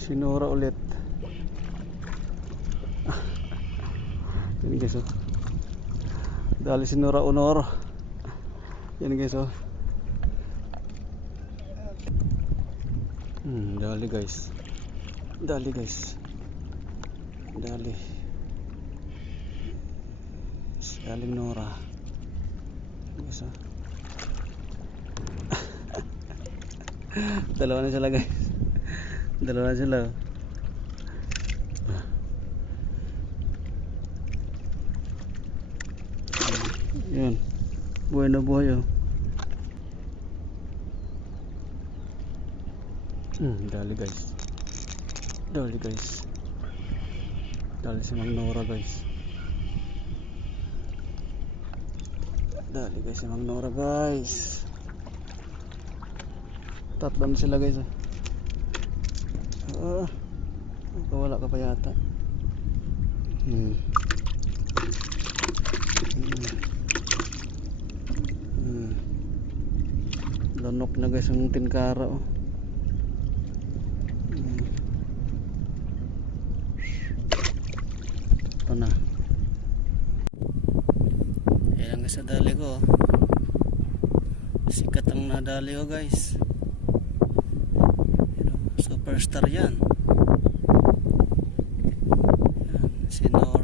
Sinura ulit. Yan guys oh. Dali sinura Honor. Yan guys oh. Dali guys. Dali guys. Dali. Galing Nora. Guys oh. Dalawa na sila guys. Dalawa na sila. Yan. Buhay na buhay oh. Dali guys. Dali guys. Dali si Mang Nora guys. Dali guys si Mang Nora guys. Tatlo na sila guys oh. Wala ka pa yata. Lanok na guys ang tinkara oh. Ito na. Ayan guys, nadali ko. Sikat ang nadali ko guys. Superstar yan. Ayan, si Nora.